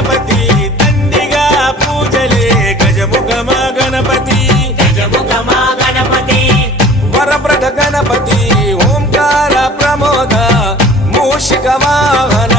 గణపతి దండిగా పూజలే గజముఖమా గణపతి గజముఖమా గణపతి వరప్రద గణపతి ఓంకార ప్రమోద మూషిక వాహన